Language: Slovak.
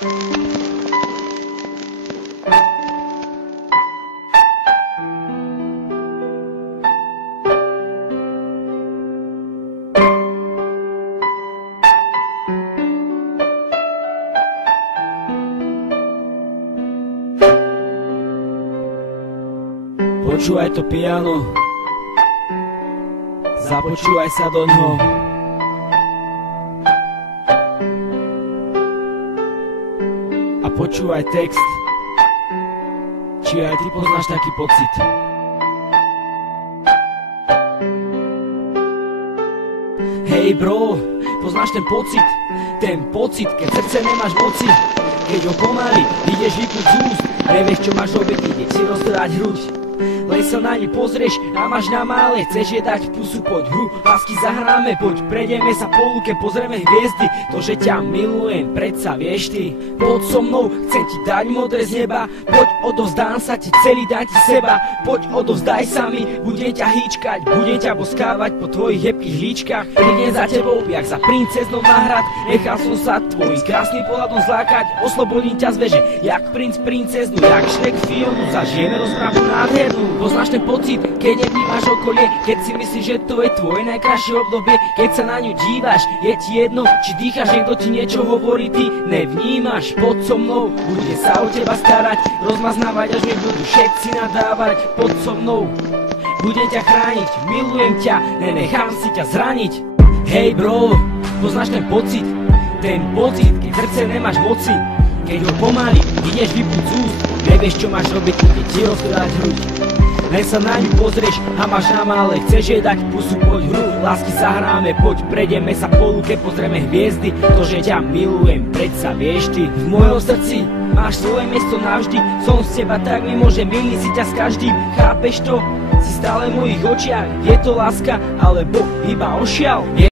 Počúvaj to piano, započúvaj sa do ňoho. A počúvaj text, či aj ty poznáš taký pocit. Hej bro, poznáš ten pocit, keď srdce nemáš moci, keď ho pomaly ideš vypnúť z úst, nevieš čo máš robiť, ide si rozdrať hruď. Len sa na ne pozrieš a máš na mále, chceš je dať pusu, poď hru, lásky zahráme, poď prejdeme sa po lúke, pozrieme hviezdy, to že ťa milujem, predsa vieš ty. Poď so mnou, chcem ti dať modré z neba, poď odovzdám sa ti celý, dám ti seba, poď odovzdaj sa mi, budem ťa hýčkať, budem ťa boskávať po tvojich hebkých líčkach, prídem za tebou, jak za princeznou na hrad, nechal som sa tvojim krásnym pohľadom zlákať, oslobodím ťa z veže, jak princ princeznu, jak Shrek Fionu, zažijeme rozprávu nádhernú. Poznáš ten pocit, keď nevnímaš okolie, keď si myslíš, že to je tvoje najkrajšie obdobie, keď sa na ňu díváš, je ti jedno, či dýcháš, niekto ti niečo hovorí, ty nevnímaš. Poď so mnou, bude sa o teba starať, rozmaznávať, až mi budú všetci nadávať. Poď so mnou, budem ťa chrániť, milujem ťa, nenechám si ťa zraniť. Hej bro, poznáš ten pocit, keď srdce nemáš moci, keď ho pomaly ideš vypnúť z úst, nevieš čo máš robiť, keď ti rozdrať hruď. Len sa na ňu pozrieš a máš na mále, chceš jej dať pusu, poď hru, lásky zahráme, poď prejdeme sa po lúke, pozrieme hviezdy, to že ťa milujem, predsa vieš ty. V mojom srdci máš svoje miesto navždy, som z teba tak nemôžem, milí si ťa s každým, chápeš to? Si stále v mojich očiach, je to láska, alebo iba ošial?